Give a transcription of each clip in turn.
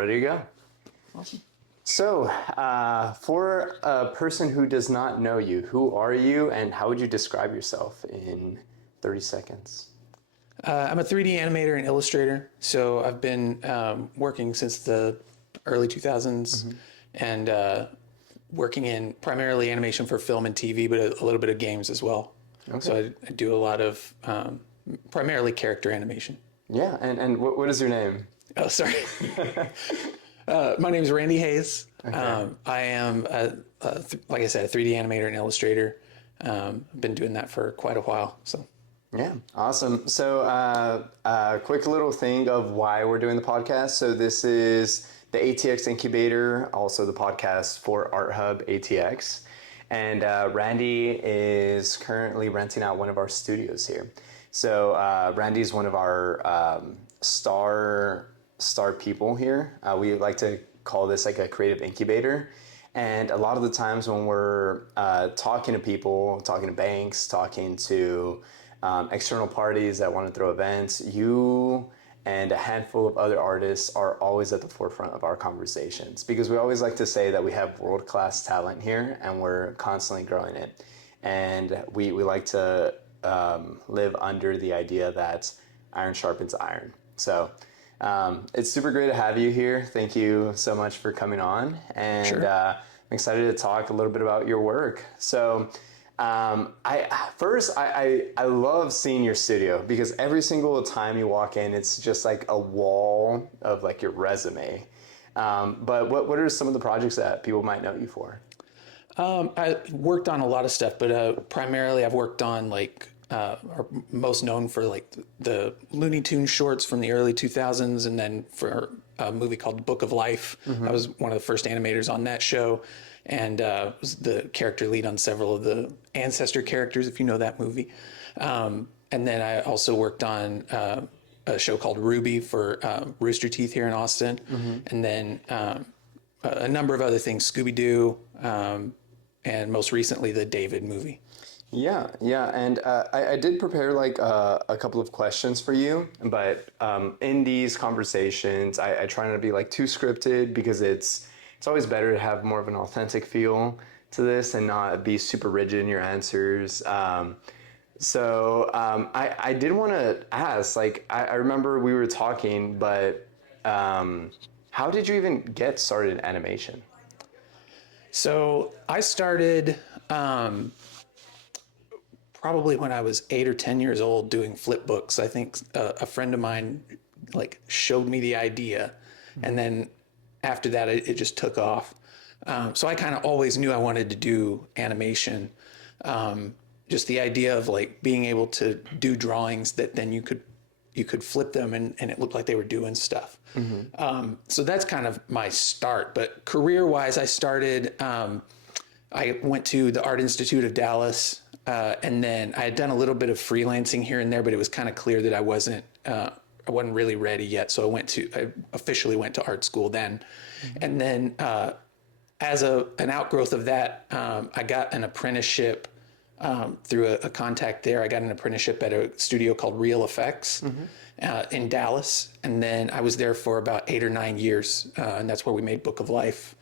ready to go. Awesome. So, for a person who does not know you, who are you and how would you describe yourself in 30 seconds? I'm a 3D animator and illustrator. So I've been working since the early 2000s and working in primarily animation for film and TV, but a little bit of games as well. Okay. So I do a lot of primarily character animation. Yeah, and what is your name? Oh, sorry. My name is Randy Hayes. Okay. I am, like I said, a 3D animator and illustrator. I've been doing that for quite a while. So. Yeah, awesome. So quick little thing of why we're doing the podcast. So this is the ATX incubator, also the podcast for ArtHub ATX. And Randy is currently renting out one of our studios here. So Randy is one of our star people here. We like to call this like a creative incubator. And a lot of the times when we're talking to people, talking to banks, talking to external parties that want to throw events, you and a handful of other artists are always at the forefront of our conversations, because we always like to say that we have world-class talent here and we're constantly growing it. And we like to live under the idea that iron sharpens iron. So it's super great to have you here. Thank you so much for coming on. And sure. I'm excited to talk a little bit about your work. So I love seeing your studio, because every single time you walk in, it's just like a wall of like your resume. But what are some of the projects that people might know you for? I worked on a lot of stuff, but primarily I've worked on like, are most known for like the Looney Tunes shorts from the early 2000s, and then for a movie called Book of Life. I was one of the first animators on that show, and was the character lead on several of the ancestor characters, if you know that movie. And then I also worked on a show called Ruby for Rooster Teeth here in Austin, and then a number of other things, Scooby-Doo, and most recently the David movie. Yeah, and I did prepare like a couple of questions for you, but in these conversations, I try not to be like too scripted, because it's always better to have more of an authentic feel to this and not be super rigid in your answers. So I did want to ask, like, I remember we were talking, but how did you even get started in animation? So I started probably when I was 8 or 10 years old doing flip books. I think a friend of mine like showed me the idea, and then after that it just took off. So I kind of always knew I wanted to do animation. Just the idea of like being able to do drawings that then you could flip them and it looked like they were doing stuff. So that's kind of my start. But career-wise, I started, I went to the Art Institute of Dallas, and then I had done a little bit of freelancing here and there, but it was kind of clear that I wasn't really ready yet. So I officially went to art school then. And then as an outgrowth of that, I got an apprenticeship through a contact there. I got an apprenticeship at a studio called Real Effects in Dallas. And then I was there for about 8 or 9 years, and that's where we made Book of Life.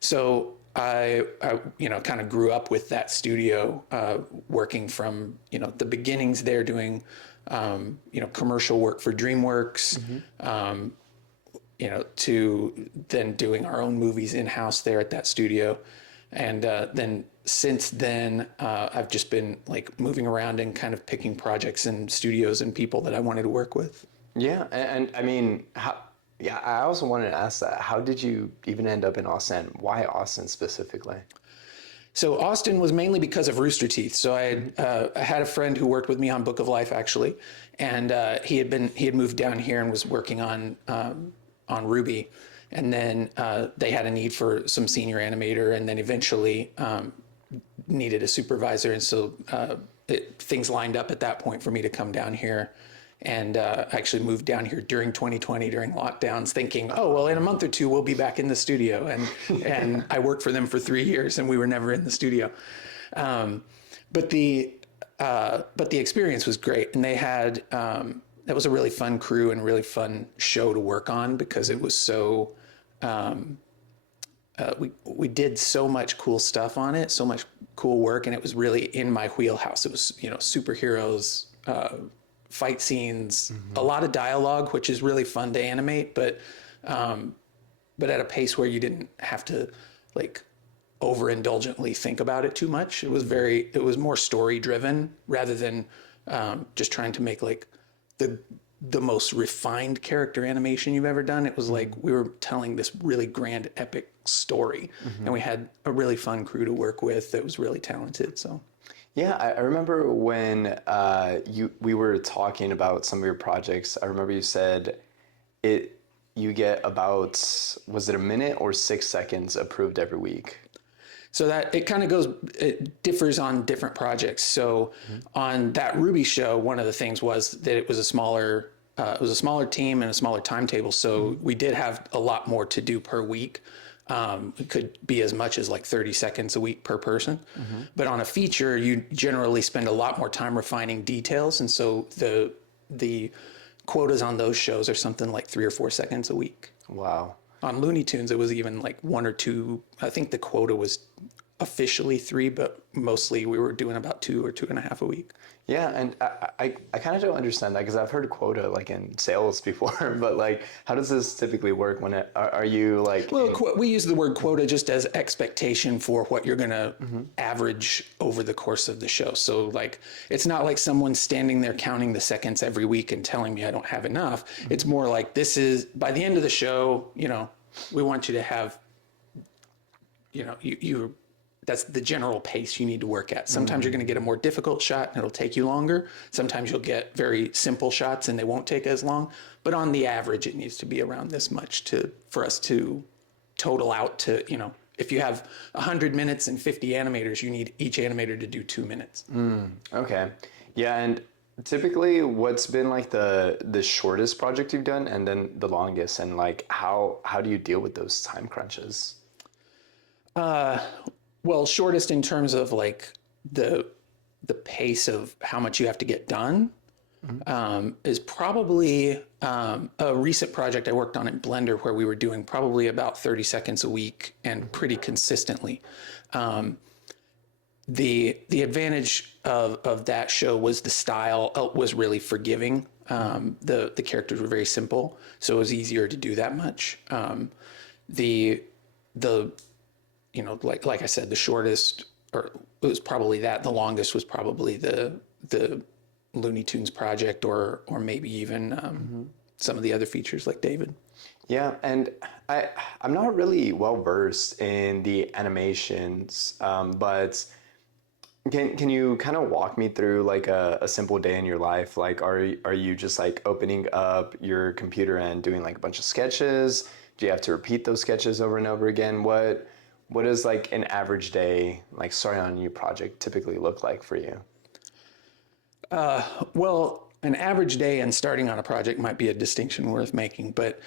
So I kind of grew up with that studio, working from, the beginnings there, doing, commercial work for DreamWorks, to then doing our own movies in-house there at that studio. And then since then, I've just been like moving around and kind of picking projects and studios and people that I wanted to work with. Yeah, and I mean, I also wanted to ask that. How did you even end up in Austin? Why Austin specifically? So Austin was mainly because of Rooster Teeth. So I had a friend who worked with me on Book of Life, actually, and he had moved down here and was working on Ruby, and then they had a need for some senior animator, and then eventually needed a supervisor, and so things lined up at that point for me to come down here. And I actually moved down here during 2020 during lockdowns, thinking, oh, well, in a month or two, we'll be back in the studio. And I worked for them for 3 years and we were never in the studio. But the experience was great. And they had was a really fun crew and really fun show to work on because it was so, we did so much cool stuff on it, so much cool work, and it was really in my wheelhouse. It was, superheroes, fight scenes, a lot of dialogue, which is really fun to animate, but at a pace where you didn't have to like overindulgently think about it too much. It was more story driven rather than just trying to make like the most refined character animation you've ever done. It was like we were telling this really grand epic story, and we had a really fun crew to work with that was really talented. So Yeah, I remember when we were talking about some of your projects. I remember you said you get about, was it a minute or 6 seconds approved every week? So that it differs on different projects. So on that Ruby show, one of the things was that it was a smaller team and a smaller timetable. So we did have a lot more to do per week. It could be as much as like 30 seconds a week per person. But on a feature, you generally spend a lot more time refining details. And so the quotas on those shows are something like 3 or 4 seconds a week. Wow. On Looney Tunes, it was even like 1 or 2. I think the quota was officially 3, but mostly we were doing about 2 or 2.5 a week. Yeah, and I kind of don't understand that because I've heard quota like in sales before, but like, how does this typically work when are you like? Well, we use the word quota just as expectation for what you're going to average over the course of the show. So like, it's not like someone standing there counting the seconds every week and telling me I don't have enough. It's more like this is by the end of the show, we want you to have, you that's the general pace you need to work at. Sometimes you're going to get a more difficult shot and it'll take you longer. Sometimes you'll get very simple shots and they won't take as long. But on the average, it needs to be around this much for us to total out to, if you have 100 minutes and 50 animators, you need each animator to do 2 minutes. Okay. Yeah, and typically what's been like the shortest project you've done and then the longest, and like how do you deal with those time crunches? Well, shortest in terms of like the pace of how much you have to get done is probably a recent project I worked on in Blender where we were doing probably about 30 seconds a week and pretty consistently. The advantage of that show was the style was really forgiving. The characters were very simple, so it was easier to do that much. Like I said, the shortest, or it was probably that. The longest was probably the Looney Tunes project, or maybe even some of the other features like David. Yeah, and I'm not really well versed in the animations, but can you kind of walk me through like a simple day in your life? Like, are you just like opening up your computer and doing like a bunch of sketches? Do you have to repeat those sketches over and over again? What does like an average day, like starting on a new project, typically look like for you? Well, an average day and starting on a project might be a distinction worth making, but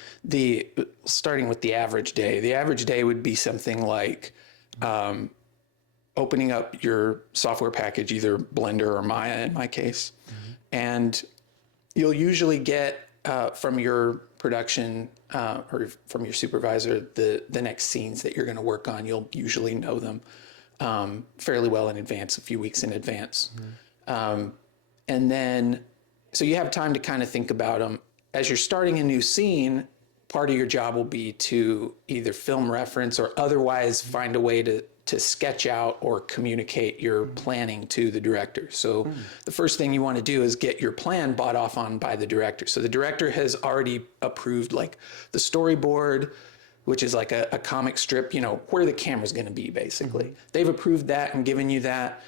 starting with the average day would be something like opening up your software package, either Blender or Maya in my case, and you'll usually get from your production or from your supervisor the next scenes that you're going to work on. You'll usually know them fairly well in advance, a few weeks in advance. And then, so you have time to kind of think about them. As you're starting a new scene, part of your job will be to either film reference or otherwise find a way to sketch out or communicate your planning to the director. So the first thing you want to do is get your plan bought off on by the director. So the director has already approved like the storyboard, which is like a comic strip, where the camera's going to be basically. They've approved that and given you that.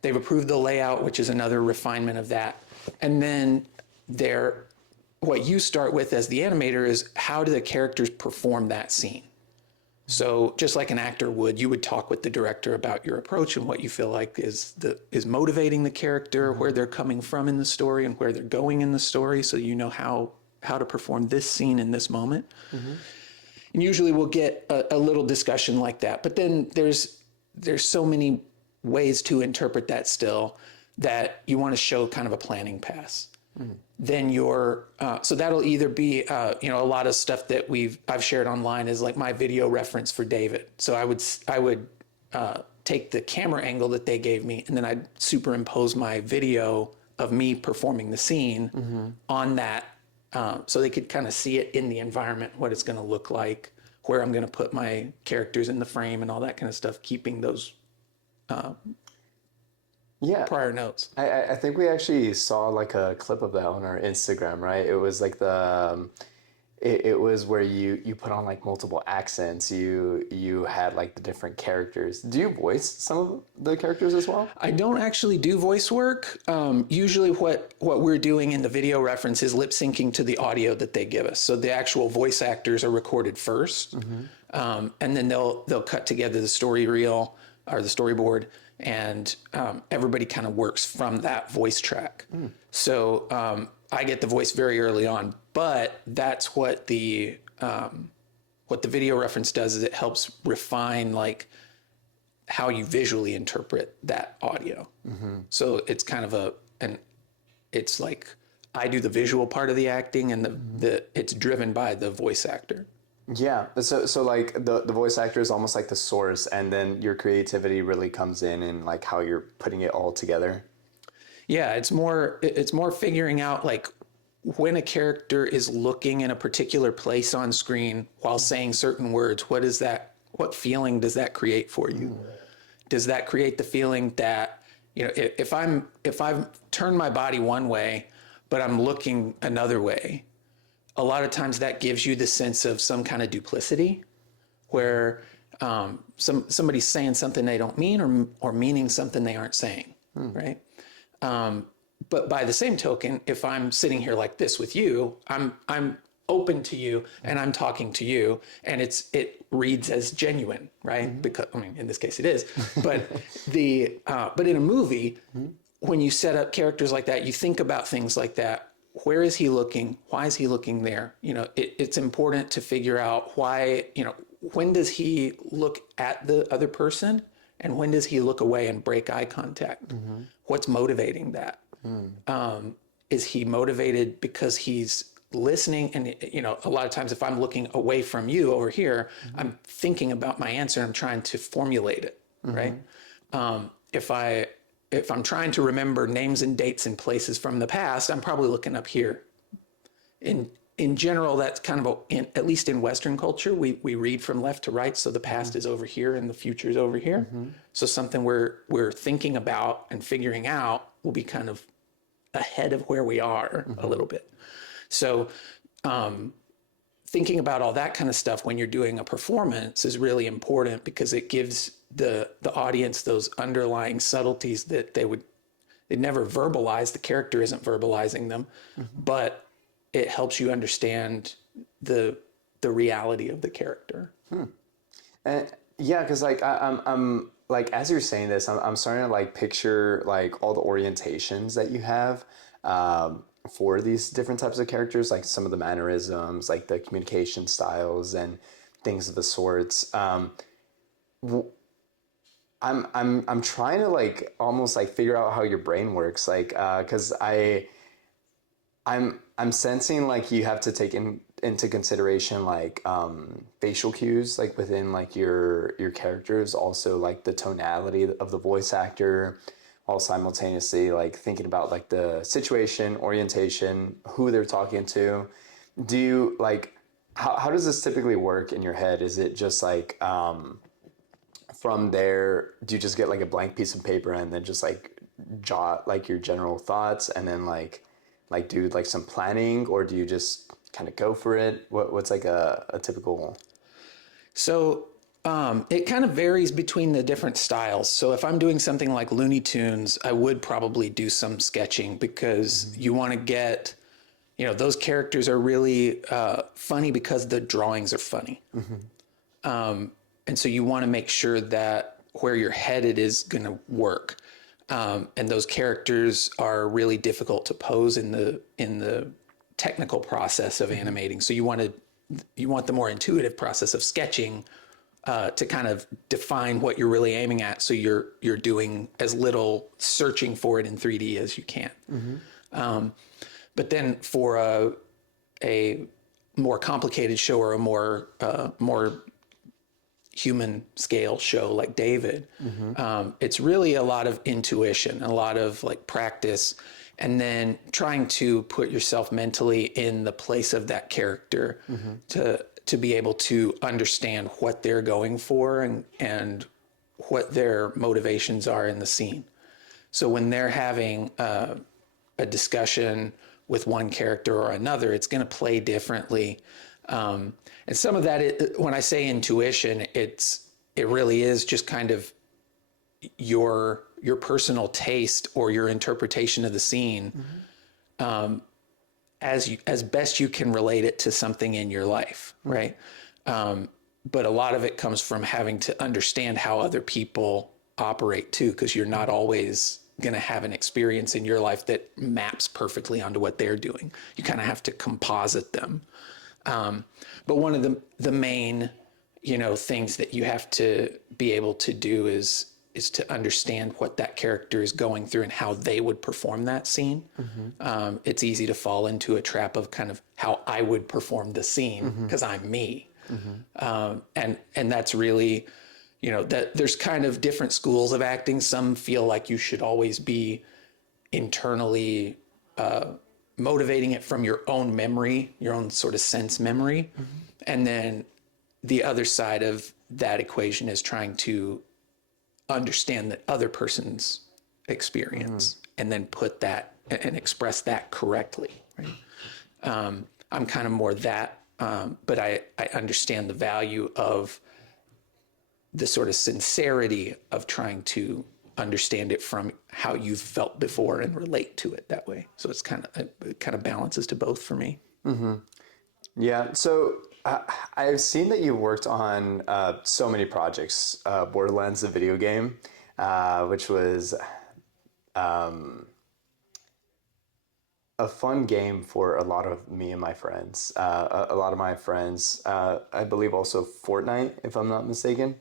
They've approved the layout, which is another refinement of that. And then what you start with as the animator is how do the characters perform that scene? So just like an actor would, you would talk with the director about your approach and what you feel like is motivating the character, where they're coming from in the story and where they're going in the story, so you know how to perform this scene in this moment. And usually we'll get a little discussion like that. But then there's so many ways to interpret that still that you want to show kind of a planning pass. then your so that'll either be you know, a lot of stuff that I've shared online is like my video reference for David. So I would take the camera angle that they gave me, and then I'd superimpose my video of me performing the scene on that, so they could kind of see it in the environment, what it's going to look like, where I'm going to put my characters in the frame, and all that kind of stuff, keeping those Yeah. prior notes. I think we actually saw like a clip of that on our Instagram, right? It was like it was where you put on like multiple accents. You had like the different characters. Do you voice some of the characters as well? I don't actually do voice work. Usually what we're doing in the video reference is lip syncing to the audio that they give us. So the actual voice actors are recorded first, and then they'll cut together the story reel or the storyboard, and everybody kind of works from that voice track. So I get the voice very early on, but that's what the video reference does, is it helps refine like how you visually interpret that audio. So it's kind of it's like I do the visual part of the acting, and it's driven by the voice actor. Yeah. So like the voice actor is almost like the source, and then your creativity really comes in like how you're putting it all together. Yeah, it's more figuring out like when a character is looking in a particular place on screen while saying certain words, what feeling does that create for you? Does that create the feeling that, you know, if I've turned my body one way, but I'm looking another way, a lot of times that gives you the sense of some kind of duplicity, where somebody's saying something they don't mean, or meaning something they aren't saying, right? But by the same token, if I'm sitting here like this with you, I'm open to you, and I'm talking to you, and it reads as genuine, right? Because I mean, in this case, it is. But but in a movie, when you set up characters like that, you think about things like that. Where is he looking? Why is he looking there? You know, it's important to figure out why. You know, when does he look at the other person, and when does he look away and break eye contact? What's motivating that? Is he motivated because he's listening? And, you know, a lot of times if I'm looking away from you over here, I'm thinking about my answer. I'm trying to formulate it, right? If I'm trying to remember names and dates and places from the past, I'm probably looking up here. In general, that's kind of at least in Western culture, we read from left to right. So the past is over here and the future is over here. So something we're thinking about and figuring out will be kind of ahead of where we are a little bit. So thinking about all that kind of stuff when you're doing a performance is really important, because it gives the audience those underlying subtleties that they'd never verbalize. The character isn't verbalizing them, but it helps you understand the reality of the character. And yeah, because like I'm like, as you're saying this, I'm starting to like picture like all the orientations that you have for these different types of characters, like some of the mannerisms, like the communication styles and things of the sorts. I'm trying to like almost like figure out how your brain works, like because I'm sensing like you have to take into consideration like facial cues like within like your characters, also like the tonality of the voice actor, all simultaneously like thinking about like the situation, orientation, who they're talking to. Do you like how does this typically work in your head? Is it just like from there, do you just get like a blank piece of paper and then just like jot like your general thoughts and then like do like some planning, or do you just kind of go for it? What's like a typical? So it kind of varies between the different styles. So if I'm doing something like Looney Tunes, I would probably do some sketching, because you want to get, you know, those characters are really funny because the drawings are funny. And so you want to make sure that where you're headed is going to work. And those characters are really difficult to pose in the technical process of animating. So you want the more intuitive process of sketching to kind of define what you're really aiming at. So you're doing as little searching for it in 3D as you can. But then for a more complicated show or a more human scale show like David, it's really a lot of intuition, a lot of like practice, and then trying to put yourself mentally in the place of that character to be able to understand what they're going for and what their motivations are in the scene. So when they're having a discussion with one character or another, it's going to play differently. And some of that, when I say intuition, it really is just kind of your personal taste or your interpretation of the scene, as best you can relate it to something in your life, right? But a lot of it comes from having to understand how other people operate too, because you're not always going to have an experience in your life that maps perfectly onto what they're doing. You kind of have to composite them. But one of the main, things that you have to be able to do is to understand what that character is going through and how they would perform that scene. It's easy to fall into a trap of kind of how I would perform the scene because I'm me. And that's really, that there's kind of different schools of acting. Some feel like you should always be internally motivating it from your own memory, your own sort of sense memory. And then the other side of that equation is trying to understand the other person's experience and then put that and express that correctly. Right? I'm kind of more that, but I understand the value of the sort of sincerity of trying to understand it from how you've felt before and relate to it that way. So it kind of balances to both for me. Yeah. So I've seen that you worked on so many projects. Borderlands, the video game, which was a fun game for a lot of me and my friends. A lot of my friends, I believe also Fortnite, if I'm not mistaken.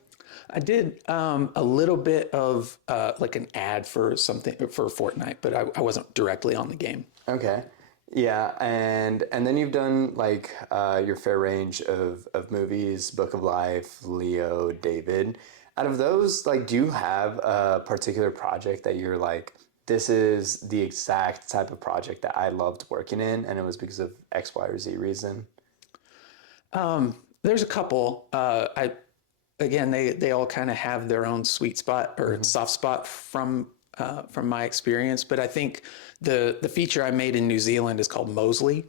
I did a little bit of like an ad for something for Fortnite, but I wasn't directly on the game. Okay. Yeah, and then you've done like your fair range of movies, Book of Life, Leo, David. Out of those, like, do you have a particular project that you're like, this is the exact type of project that I loved working in, and it was because of X, Y, or Z reason? There's a couple. Again, they all kind of have their own sweet spot or soft spot from my experience. But I think the feature I made in New Zealand is called Mosley,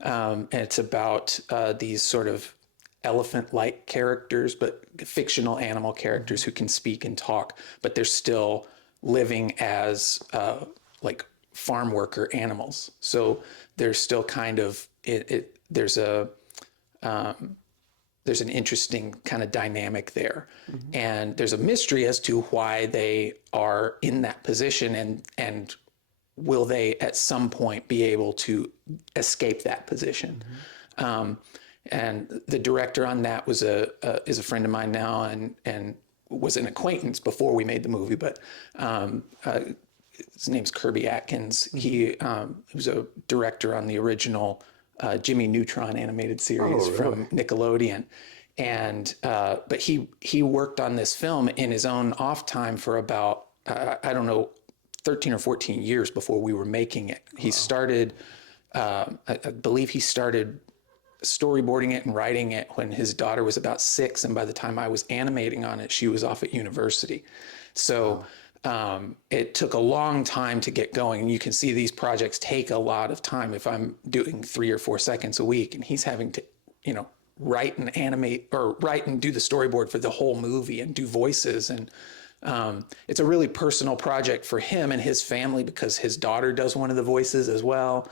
and it's about these sort of elephant-like characters, but fictional animal characters who can speak and talk, but they're still living as like farm worker animals. So there's still kind of there's an interesting kind of dynamic there. And there's a mystery as to why they are in that position and will they at some point be able to escape that position. And the director on that is a friend of mine now and was an acquaintance before we made the movie, but his name's Kirby Atkins. He was a director on the original Jimmy Neutron animated series from Nickelodeon. And but he worked on this film in his own off time for about I don't know 13 or 14 years before we were making it. He started I believe he started storyboarding it and writing it when his daughter was about 6, and by the time I was animating on it, she was off at university. So it took a long time to get going. And you can see these projects take a lot of time. If I'm doing 3 or 4 seconds a week, and he's having to, write and animate or write and do the storyboard for the whole movie and do voices. And it's a really personal project for him and his family because his daughter does one of the voices as well.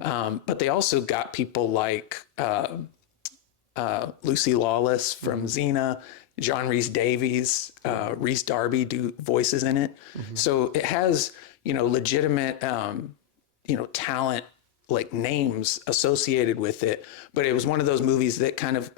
But they also got people like Lucy Lawless from Xena, John Rhys Davies, Rhys Darby do voices in it. So it has, legitimate, talent, like names associated with it. But it was one of those movies that kind of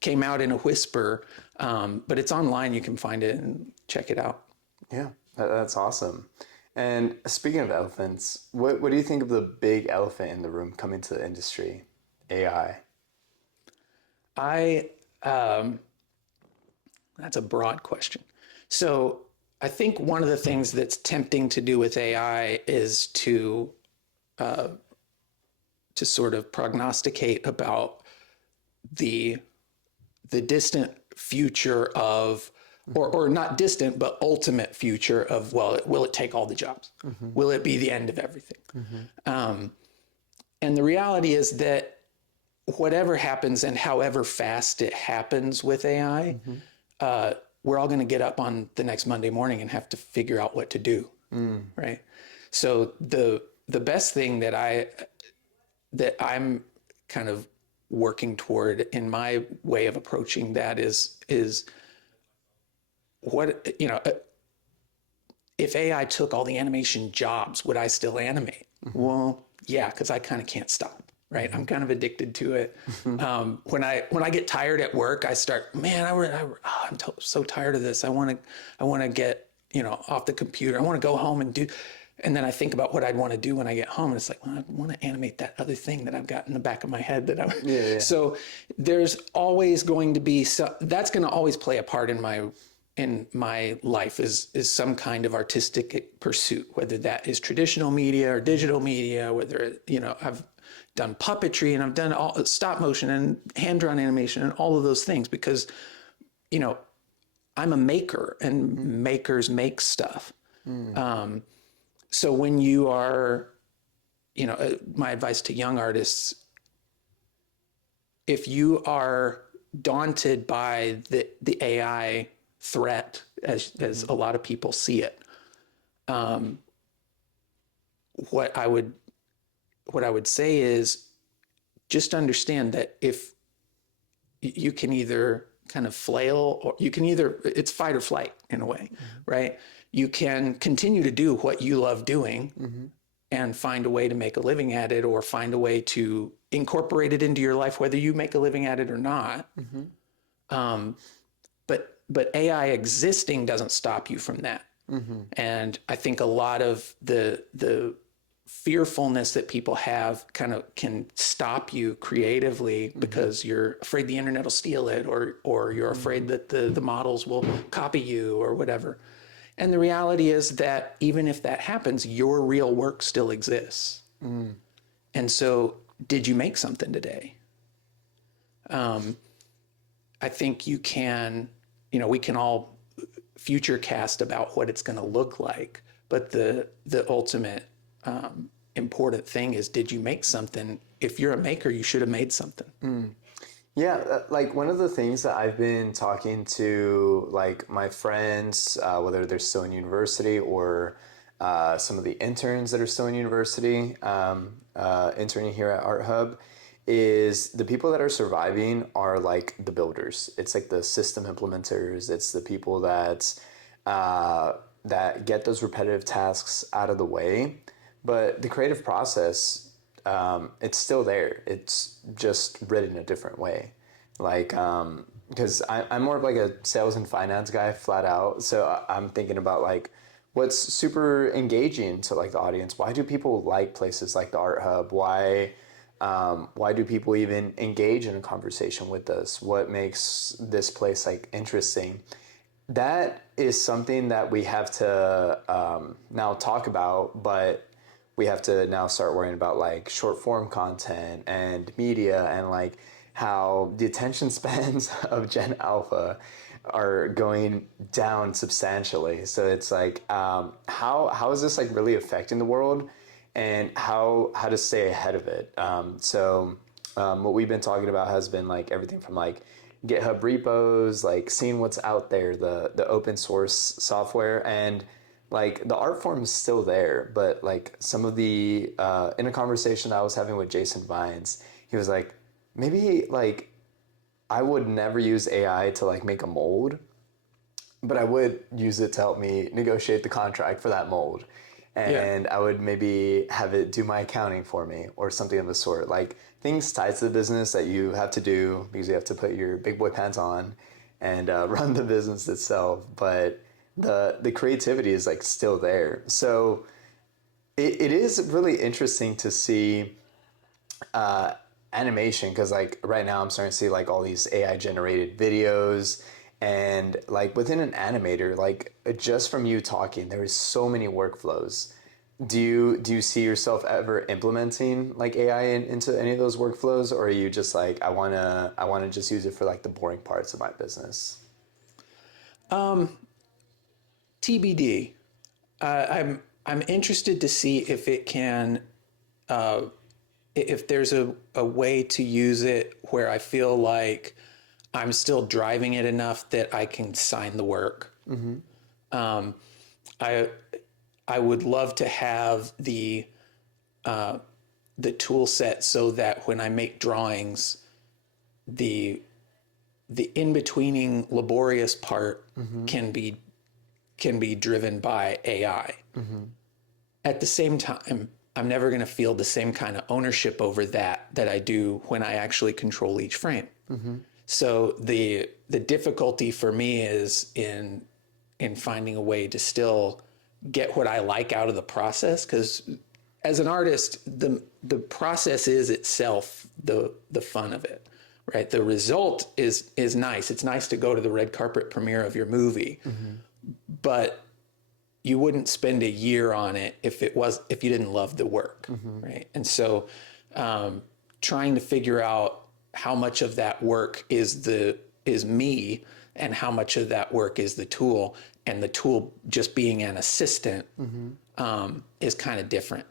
came out in a whisper. But it's online. You can find it and check it out. Yeah, that's awesome. And speaking of elephants, what do you think of the big elephant in the room coming to the industry? AI. I That's a broad question. So I think one of the things that's tempting to do with AI is to sort of prognosticate about the the distant future of, or not distant, but ultimate future of, well, will it take all the jobs? Mm-hmm. Will it be the end of everything? Mm-hmm. And the reality is that whatever happens and however fast it happens with AI, Mm-hmm. we're all going to get up on the next Monday morning and have to figure out what to do, right? So the best thing that I'm kind of working toward in my way of approaching that is what, if AI took all the animation jobs, would I still animate? Well, yeah, because I kind of can't stop. Right, I'm kind of addicted to it. When I get tired at work, I start, man, I'm so tired of this. I want to get off the computer. I want to go home and do. And then I think about what I'd want to do when I get home, and it's like, well, I want to animate that other thing that I've got in the back of my head that I. Yeah. So there's always going to be that's going to always play a part in my life is some kind of artistic pursuit, whether that is traditional media or digital media, whether I've done puppetry and I've done all stop motion and hand drawn animation and all of those things because I'm a maker and makers make stuff. So when you are, my advice to young artists, if you are daunted by the AI threat, as a lot of people see it, what I would say is just understand that if you can either kind of flail or it's fight or flight in a way, right? You can continue to do what you love doing and find a way to make a living at it or find a way to incorporate it into your life, whether you make a living at it or not. But AI existing doesn't stop you from that. And I think a lot of the fearfulness that people have kind of can stop you creatively because you're afraid the internet will steal it or you're afraid that the models will copy you or whatever. And the reality is that even if that happens, your real work still exists. And so did you make something today? I think you can, we can all future cast about what it's going to look like, but the ultimate important thing is, did you make something? If you're a maker, you should have made something. Yeah, like one of the things that I've been talking to like my friends, whether they're still in university or some of the interns that are still in university, interning here at ArtHub, is the people that are surviving are like the builders. It's like the system implementers. It's the people that get those repetitive tasks out of the way. But the creative process, it's still there. It's just written a different way. Like, because I'm more of like a sales and finance guy flat out. So I'm thinking about like what's super engaging to like the audience. Why do people like places like the Art Hub? Why do people even engage in a conversation with us? What makes this place like interesting? That is something that we have to now talk about, but we have to now start worrying about like short form content and media and like how the attention spans of Gen Alpha are going down substantially. So it's like, how is this like really affecting the world, and how to stay ahead of it? What we've been talking about has been like everything from like GitHub repos, like seeing what's out there, the open source software, and like the art form is still there, but like some of the in a conversation I was having with Jason Vines, he was like, maybe like I would never use AI to like make a mold, but I would use it to help me negotiate the contract for that mold. And I would maybe have it do my accounting for me or something of the sort. Like things tied to the business that you have to do because you have to put your big boy pants on and run the business itself. But the creativity is like still there. So it is really interesting to see animation, because like right now I'm starting to see like all these AI generated videos, and like within an animator, like just from you talking, there is so many workflows. Do you see yourself ever implementing like AI into any of those workflows, or are you just like, I wanna just use it for like the boring parts of my business? TBD. I'm interested to see if it can, if there's a way to use it where I feel like I'm still driving it enough that I can sign the work. I I would love to have the tool set so that when I make drawings, the the in-betweening laborious part can be driven by AI. At the same time, I'm never going to feel the same kind of ownership over that I do when I actually control each frame. So the difficulty for me is in finding a way to still get what I like out of the process, because as an artist, the process is itself the fun of it, right? The result is nice. It's nice to go to the red carpet premiere of your movie, but you wouldn't spend a year on it if you didn't love the work, right? And so, trying to figure out how much of that work is me, and how much of that work is the tool, and the tool just being an assistant, is kind of different.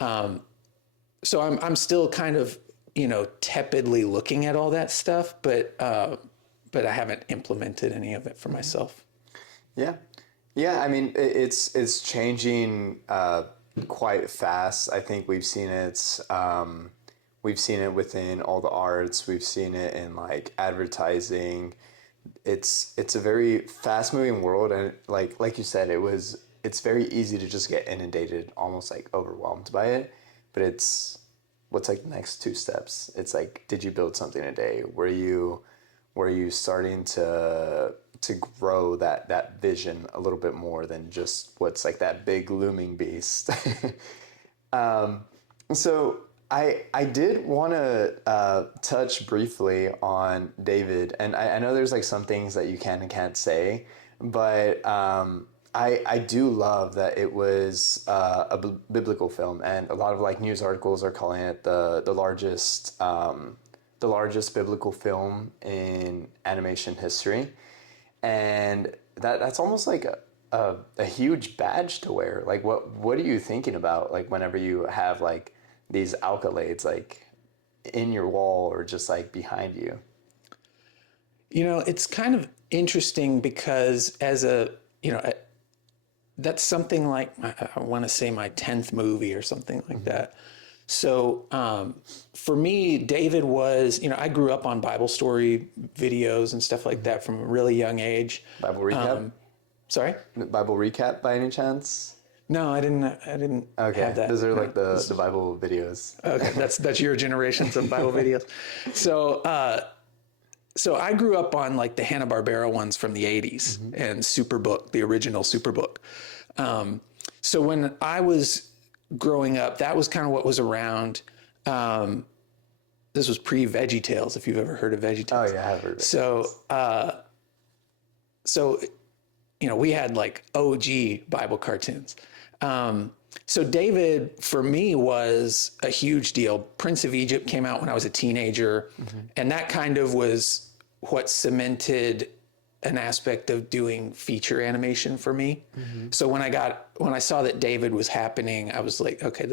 So I'm still kind of, tepidly looking at all that stuff, but I haven't implemented any of it for myself. Yeah, yeah. I mean, it's changing quite fast. I think we've seen it within all the arts. We've seen it in like advertising. It's a very fast moving world, and like you said, it's very easy to just get inundated, almost like overwhelmed by it. But what's like the next two steps? It's like, did you build something today? Were you starting to grow that vision a little bit more than just what's like that big looming beast? So I did want to touch briefly on David, and I know there's like some things that you can and can't say, but I do love that it was a biblical film, and a lot of like news articles are calling it the largest biblical film in animation history, and that's almost like a huge badge to wear. Like, what are you thinking about, like whenever you have like these accolades like in your wall or just like behind you? It's kind of interesting because that's something like, I want to say my 10th movie or something like that. So for me, David was, I grew up on Bible story videos and stuff like that from a really young age. Bible recap? Sorry? Bible recap by any chance? No, I didn't Okay, have that. those are No. like the Bible videos. Okay, that's your generations of Bible videos. So I grew up on like the Hanna-Barbera ones from the 80s and Superbook, the original Superbook. So when I was growing up, that was kind of what was around. This was pre-VeggieTales, if you've ever heard of VeggieTales. Oh yeah, I have heard of it. So we had like OG Bible cartoons. So David, for me, was a huge deal. Prince of Egypt came out when I was a teenager, and that kind of was what cemented an aspect of doing feature animation for me. So when I saw that David was happening, I was like, okay,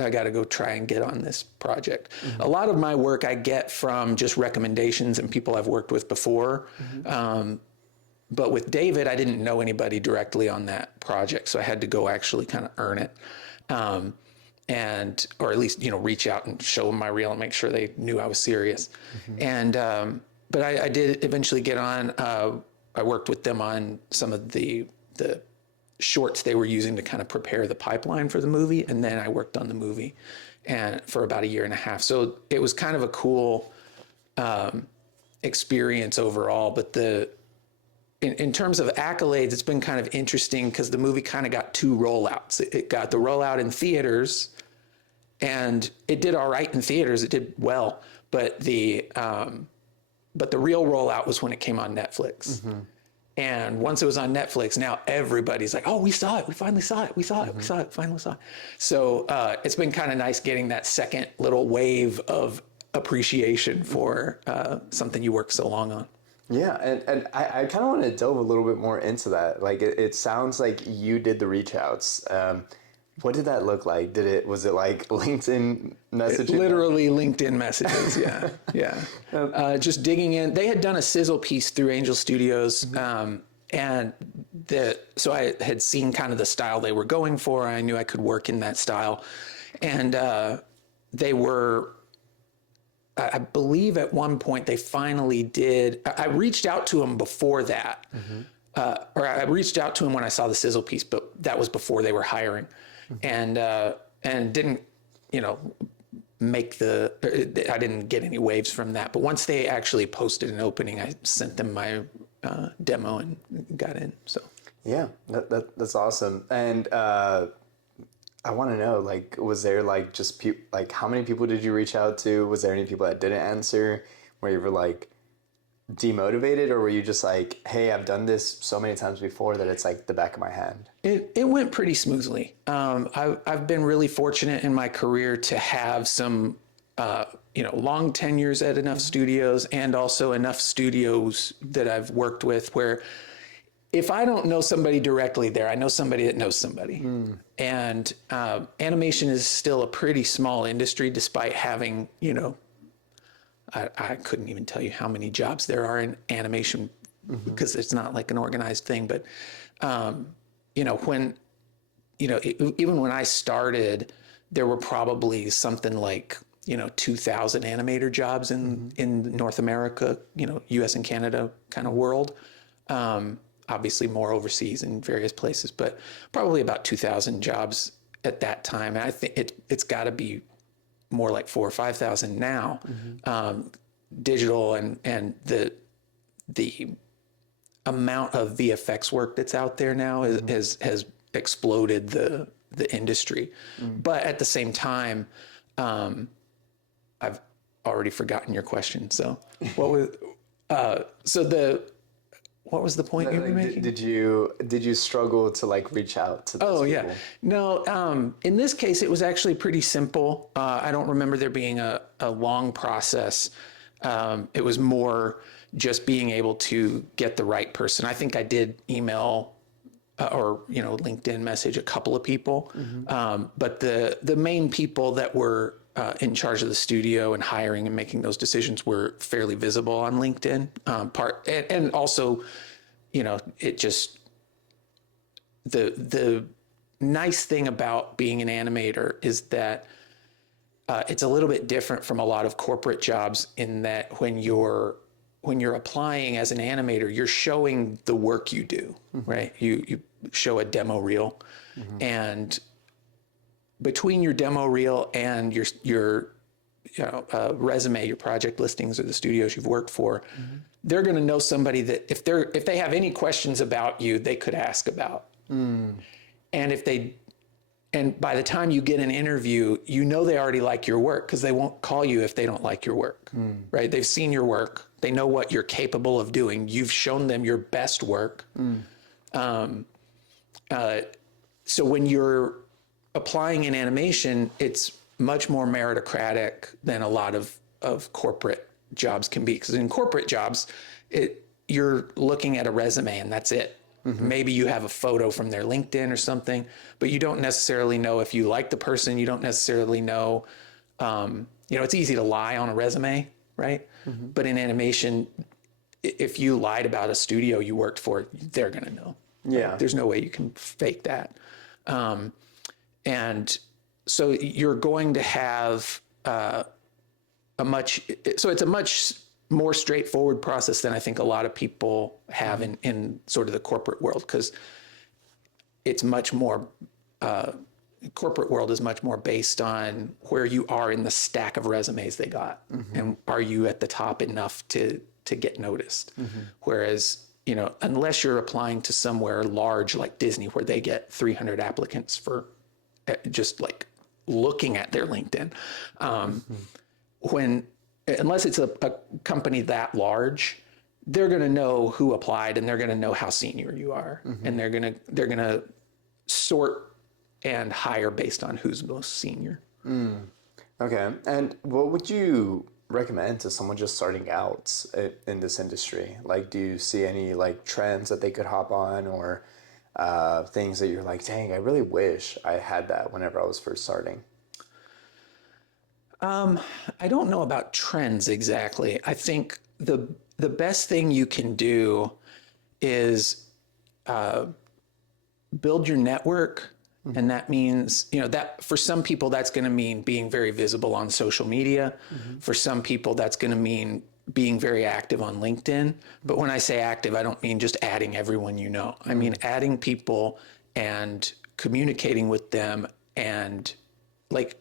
I got to go try and get on this project. A lot of my work I get from just recommendations and people I've worked with before. But with David, I didn't know anybody directly on that project, so I had to go actually kind of earn it, or at least reach out and show them my reel and make sure they knew I was serious. And but I did eventually get on. I worked with them on some of the shorts they were using to kind of prepare the pipeline for the movie, and then I worked on the movie, and for about a year and a half. So it was kind of a cool experience overall. But in terms of accolades, it's been kind of interesting because the movie kind of got two rollouts. It got the rollout in theaters, and it did all right in theaters. It did well, but the real rollout was when it came on Netflix. Mm-hmm. And once it was on Netflix, now everybody's like, "Oh, we saw it! We finally saw it! We saw it! We saw it! Finally saw it!" So it's been kind of nice getting that second little wave of appreciation for something you worked so long on. Yeah, and I kind of want to delve a little bit more into that. Like it sounds like you did the reach outs. What did that look like? Was it like LinkedIn messaging? Literally LinkedIn messages, yeah, yeah. Just digging in. They had done a sizzle piece through Angel Studios, and so I had seen kind of the style they were going for. I knew I could work in that style, and they were. I believe at one point they finally did. I reached out to them before that, or I reached out to them when I saw the sizzle piece, but that was before they were hiring, and didn't, make I didn't get any waves from that. But once they actually posted an opening, I sent them my demo and got in. So yeah, that's awesome. And I want to know, like, was there like just like how many people did you reach out to? Was there any people that didn't answer? Where you were like demotivated, or were you just like, hey, I've done this so many times before that it's like the back of my hand? It went pretty smoothly. I've been really fortunate in my career to have some long tenures at enough studios, and also enough studios that I've worked with where if I don't know somebody directly there, I know somebody that knows somebody. And animation is still a pretty small industry, despite having, I couldn't even tell you how many jobs there are in animation, because it's not like an organized thing. But, when, even when I started, there were probably something like, 2,000 animator jobs in North America, US and Canada kind of world. Obviously more overseas in various places, but probably about 2,000 jobs at that time. And I think it's got to be more like 4,000 or 5,000 now. Digital and the amount of VFX work that's out there now has exploded the industry. But at the same time, I've already forgotten your question. So what was the point you were making? Did you struggle to like reach out to those people? Yeah. No, in this case, it was actually pretty simple. I don't remember there being a long process. It was more just being able to get the right person. I think I did email or LinkedIn message a couple of people, but the main people that were in charge of the studio and hiring and making those decisions were fairly visible on LinkedIn. And also, it just the nice thing about being an animator is that it's a little bit different from a lot of corporate jobs in that when you're applying as an animator, you're showing the work you do, right? You show a demo reel, and between your demo reel and your resume, your project listings, or the studios you've worked for, they're going to know somebody that if they have any questions about you, they could ask about. And by the time you get an interview, they already like your work, because they won't call you if they don't like your work, right? They've seen your work. They know what you're capable of doing. You've shown them your best work. So when you're applying in animation, it's much more meritocratic than a lot of corporate jobs can be. Because in corporate jobs, you're looking at a resume and that's it. Maybe you have a photo from their LinkedIn or something, but you don't necessarily know if you like the person. You don't necessarily know, it's easy to lie on a resume, right? But in animation, if you lied about a studio you worked for, they're going to know. Yeah. Right? There's no way you can fake that. And so you're going to have it's a much more straightforward process than I think a lot of people have in sort of the corporate world, because it's much more, corporate world is much more based on where you are in the stack of resumes they got. And are you at the top enough to get noticed? Whereas unless you're applying to somewhere large like Disney, where they get 300 applicants for just like looking at their LinkedIn. Unless it's a company that large, they're going to know who applied, and they're going to know how senior you are, and they're going to sort and hire based on who's most senior. Okay. And what would you recommend to someone just starting out in this industry? Like, do you see any like trends that they could hop on, or things that you're like, dang, I really wish I had that whenever I was first starting? I don't know about trends exactly. I think the best thing you can do is build your network. And that means, that for some people, that's going to mean being very visible on social media. For some people, that's going to mean being very active on LinkedIn. But when I say active, I don't mean just adding everyone you know. I mean adding people and communicating with them, and like,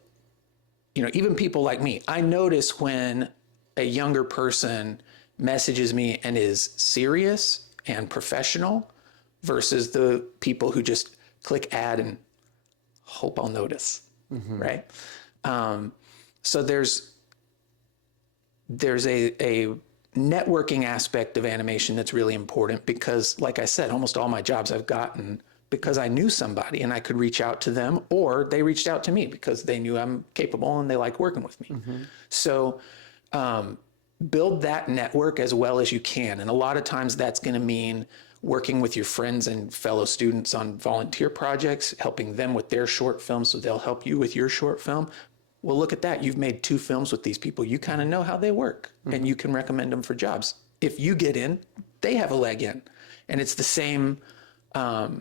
even people like me. I notice when a younger person messages me and is serious and professional versus the people who just click add and hope I'll notice, right? So there's a networking aspect of animation that's really important, because, like I said, almost all my jobs I've gotten because I knew somebody and I could reach out to them, or they reached out to me because they knew I'm capable and they like working with me. So build that network as well as you can. And a lot of times that's going to mean working with your friends and fellow students on volunteer projects, helping them with their short films so they'll help you with your short film. Well, look at that. You've made 2 films with these people. You kind of know how they work, and you can recommend them for jobs. If you get in, they have a leg in. And it's the same, or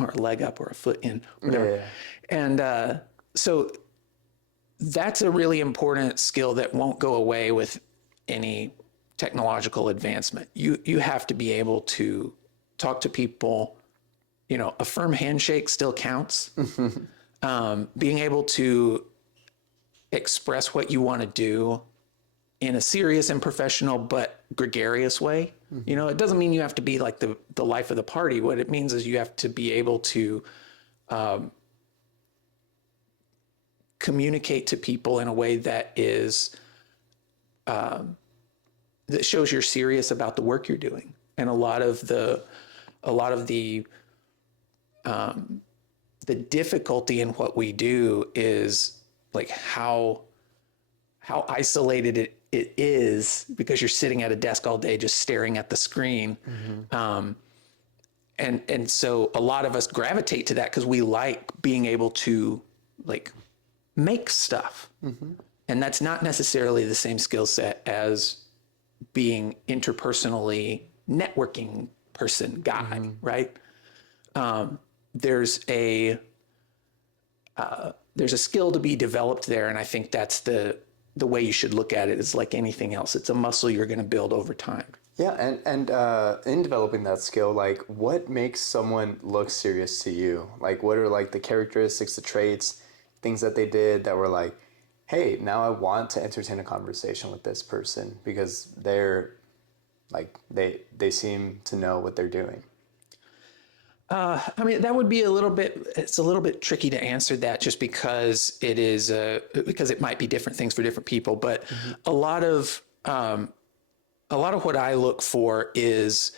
a leg up or a foot in, whatever. Yeah. And so that's a really important skill that won't go away with any technological advancement. You have to be able to talk to people. A firm handshake still counts. Being able to express what you want to do in a serious and professional but gregarious way. It doesn't mean you have to be like the life of the party. What it means is you have to be able to communicate to people in a way that is that shows you're serious about the work you're doing. And a lot of the difficulty in what we do is like how isolated it is, because you're sitting at a desk all day just staring at the screen. And so a lot of us gravitate to that because we like being able to like make stuff. And that's not necessarily the same skill set as being interpersonally networking person guy, right? There's a skill to be developed there, and I think that's the way you should look at it. Is like anything else, it's a muscle you're going to build over time. Yeah, and in developing that skill, like, what makes someone look serious to you? Like, what are like the characteristics, the traits, things that they did that were like, hey, now I want to entertain a conversation with this person because they're like they seem to know what they're doing. I mean, that would be it's a little bit tricky to answer that, just because because it might be different things for different people. But a lot of what I look for is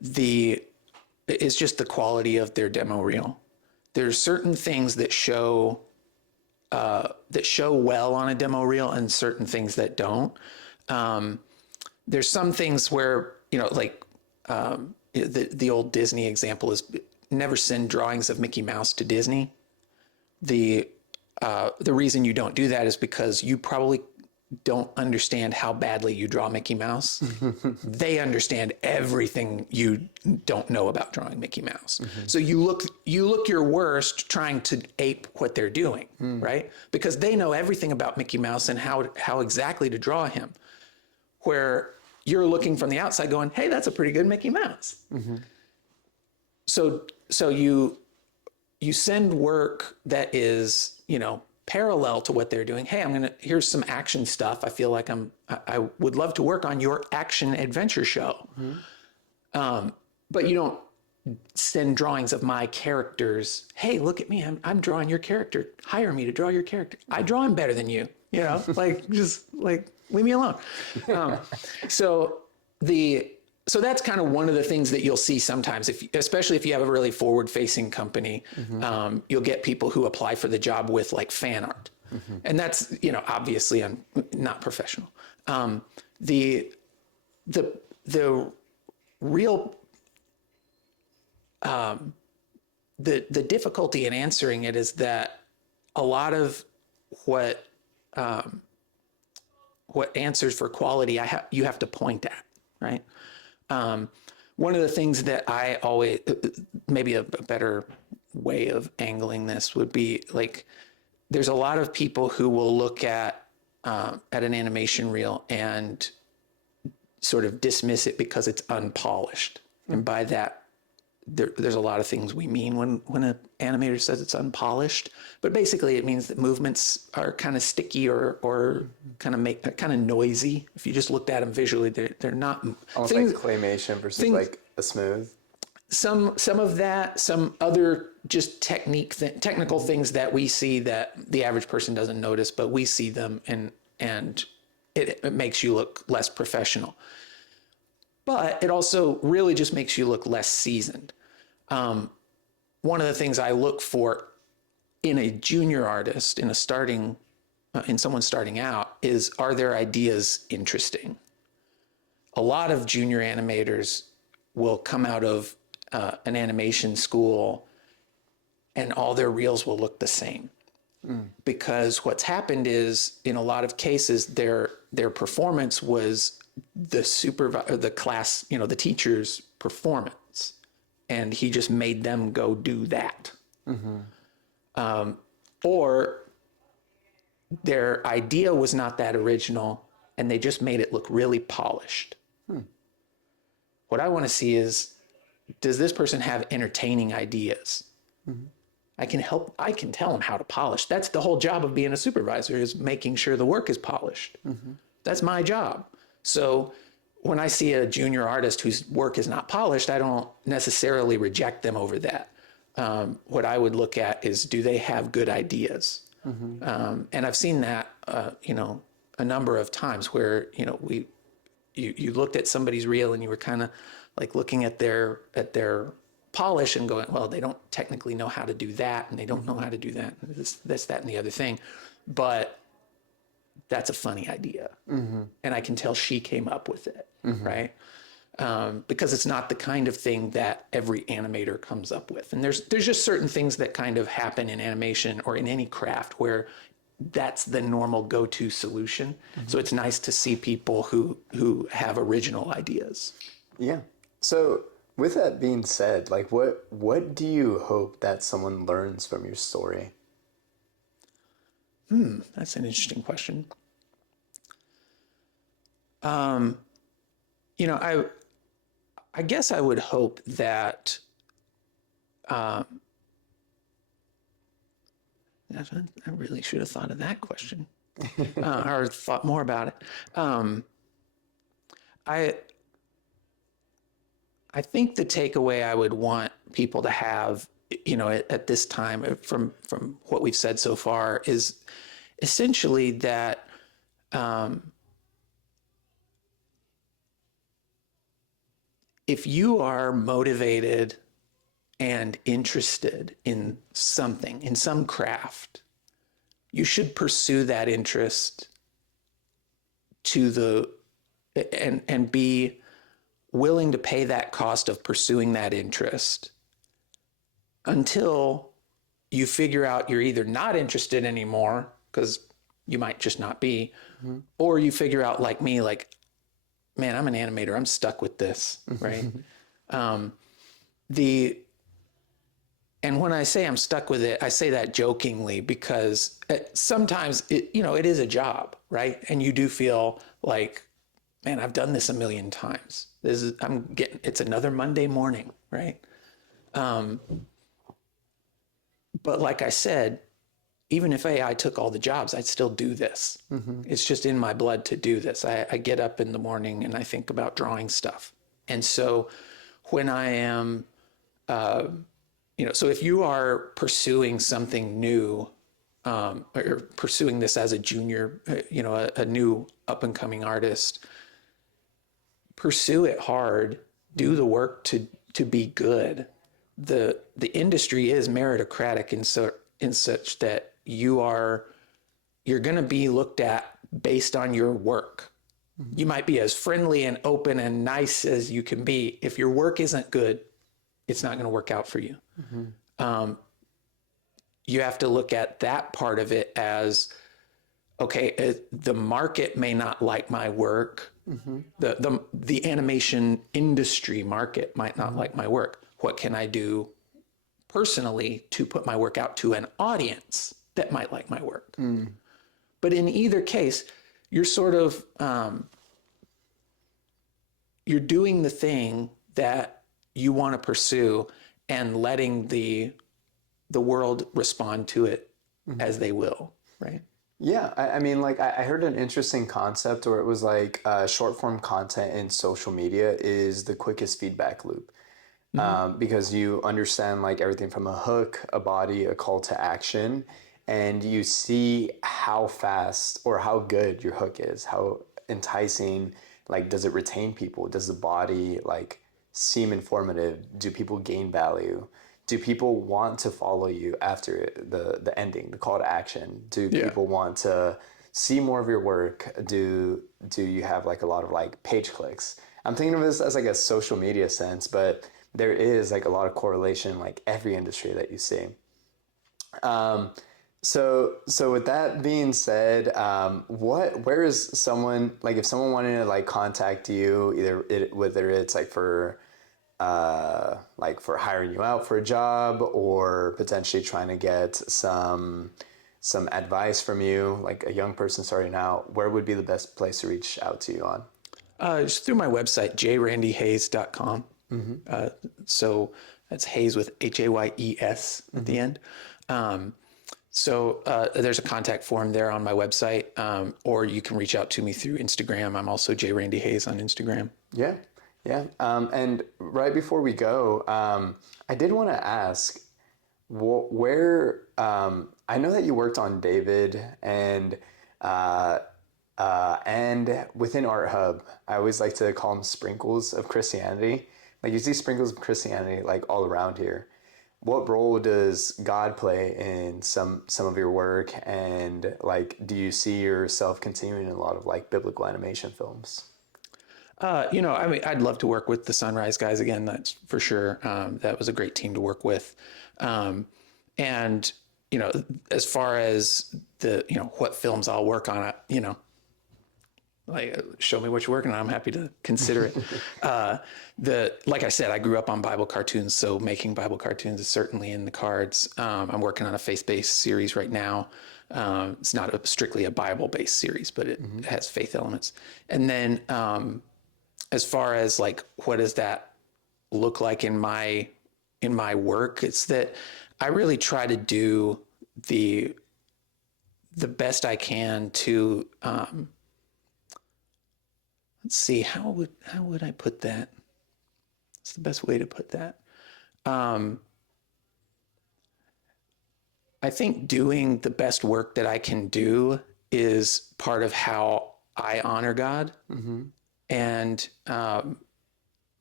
just the quality of their demo reel. There's certain things that show well on a demo reel, and certain things that don't. There's some things where, like the old Disney example is never send drawings of Mickey Mouse to Disney. The reason you don't do that is because you probably don't understand how badly you draw Mickey Mouse. They understand everything you don't know about drawing Mickey Mouse. So you look your worst trying to ape what they're doing, right? Because they know everything about Mickey Mouse and how exactly to draw him. Where you're looking from the outside going, hey, that's a pretty good Mickey Mouse. So you send work that is, parallel to what they're doing. Hey, here's some action stuff. I feel like I would love to work on your action adventure show. But you don't send drawings of my characters. Hey, look at me. I'm drawing your character. Hire me to draw your character. I draw him better than you. You know, like just like leave me alone. So so that's kind of one of the things that you'll see sometimes, especially if you have a really forward-facing company, you'll get people who apply for the job with like fan art, and that's obviously not professional. The real the difficulty in answering it is that a lot of what answers for quality you have to point at, right? One of the things that I always, maybe a better way of angling this would be like, there's a lot of people who will look at an animation reel and sort of dismiss it because it's unpolished. And by that, there's a lot of things we mean when an animator says it's unpolished, but basically it means that movements are kind of sticky or kind of noisy. If you just looked at them visually, they're not almost like claymation versus like a smooth. Some of that, some other just technical things that we see that the average person doesn't notice, but we see them and it makes you look less professional. But it also really just makes you look less seasoned. One of the things I look for in a junior artist, in someone starting out, is, are their ideas interesting? A lot of junior animators will come out of an animation school and all their reels will look the same. Because what's happened is, in a lot of cases, their performance was the class, the teacher's performance, and he just made them go do that. Or their idea was not that original and they just made it look really polished. What I want to see is, does this person have entertaining ideas? I can tell them how to polish. That's the whole job of being a supervisor, is making sure the work is polished. That's my job. So when I see a junior artist whose work is not polished, I don't necessarily reject them over that. What I would look at is, do they have good ideas? And I've seen that, a number of times where, you looked at somebody's reel and you were kind of like looking at their polish and going, well, they don't technically know how to do that, and they don't know how to do that, this, that, and the other thing. But that's a funny idea. And I can tell she came up with it, right? Because it's not the kind of thing that every animator comes up with. And there's just certain things that kind of happen in animation or in any craft where that's the normal go-to solution. So it's nice to see people who have original ideas. Yeah. So with that being said, like what do you hope that someone learns from your story? That's an interesting question. I guess I would hope that I really should have thought of that question or thought more about it. I think the takeaway I would want people to have, at this time from what we've said so far, is essentially that if you are motivated and interested in something, in some craft, you should pursue that interest and be willing to pay that cost of pursuing that interest until you figure out you're either not interested anymore, because you might just not be, or you figure out, like me, like, man, I'm an animator, I'm stuck with this, right? And when I say I'm stuck with it, I say that jokingly, because sometimes it is a job, right? And you do feel like, man, I've done this a million times. It's another Monday morning, right? But like I said, even if AI took all the jobs, I'd still do this. It's just in my blood to do this. I get up in the morning and I think about drawing stuff. And so when I am, so if you are pursuing something new, or pursuing this as a junior, a new up and coming artist, pursue it hard, do the work to be good. The industry is meritocratic in such that you're going to be looked at based on your work. You might be as friendly and open and nice as you can be. If your work isn't good, it's not going to work out for you. You have to look at that part of it as, okay, the market may not like my work. The animation industry market might not like my work. What can I do personally to put my work out to an audience that might like my work? But in either case, you're sort of, you're doing the thing that you want to pursue and letting the world respond to it as they will, right? Yeah, I mean, like I heard an interesting concept where it was like short form content in social media is the quickest feedback loop. Because you understand like everything from a hook, a body, a call to action, and you see how fast or how good your hook is, how enticing, like does it retain people? Does the body like seem informative? Do people gain value? Do people want to follow you after the ending, the call to action? Do people want to see more of your work? Do you have like a lot of like page clicks? I'm thinking of this as like a social media sense, but there is like a lot of correlation in like every industry that you see. So with that being said, where is someone like if someone wanted to like contact you, whether it's like for hiring you out for a job or potentially trying to get some advice from you, like a young person starting out, where would be the best place to reach out to you on? Just through my website, jrandyhayes.com. So that's Hayes with Hayes at the end. So there's a contact form there on my website, or you can reach out to me through Instagram. I'm also jrandyhayes on Instagram. Yeah, yeah. And right before we go, I did want to ask, where I know that you worked on David and within Art Hub, I always like to call them sprinkles of Christianity. Like you see sprinkles of Christianity like all around here. What role does God play in some of your work, and like do you see yourself continuing in a lot of like biblical animation films? I mean, I'd love to work with the Sunrise guys again. That's for sure. That was a great team to work with. And, as far as what films I'll work on, like show me what you're working on. I'm happy to consider it. Like I said, I grew up on Bible cartoons, so making Bible cartoons is certainly in the cards. I'm working on a faith-based series right now. It's not strictly a Bible-based series, but it has faith elements. And then, as far as like, what does that look like in my work? It's that I really try to do the best I can to, let's see, how would I put that? What's the best way to put that? I think doing the best work that I can do is part of how I honor God. And,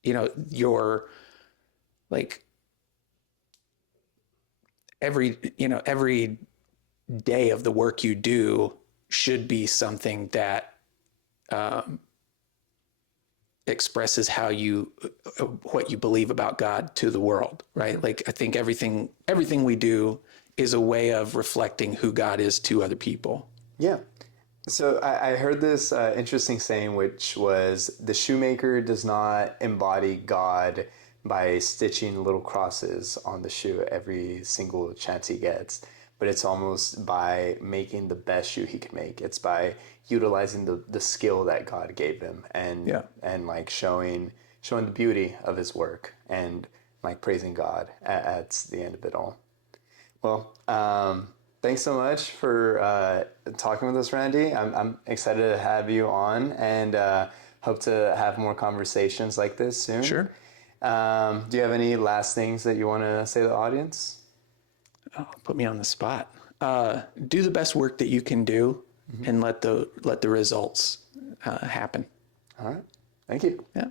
your like every day of the work you do should be something that expresses what you believe about God to the world, right? Like I think everything we do is a way of reflecting who God is to other people. Yeah. So I heard this interesting saying, which was the shoemaker does not embody God by stitching little crosses on the shoe every single chance he gets, but it's almost by making the best shoe he can make. It's by utilizing the skill that God gave him and like showing the beauty of his work and like praising God at the end of it all. Well, thanks so much for talking with us, Randy. I'm excited to have you on and hope to have more conversations like this soon. Sure. Do you have any last things that you want to say to the audience? Oh, put me on the spot. Do the best work that you can do, and let the results happen. All right. Thank you. Yeah.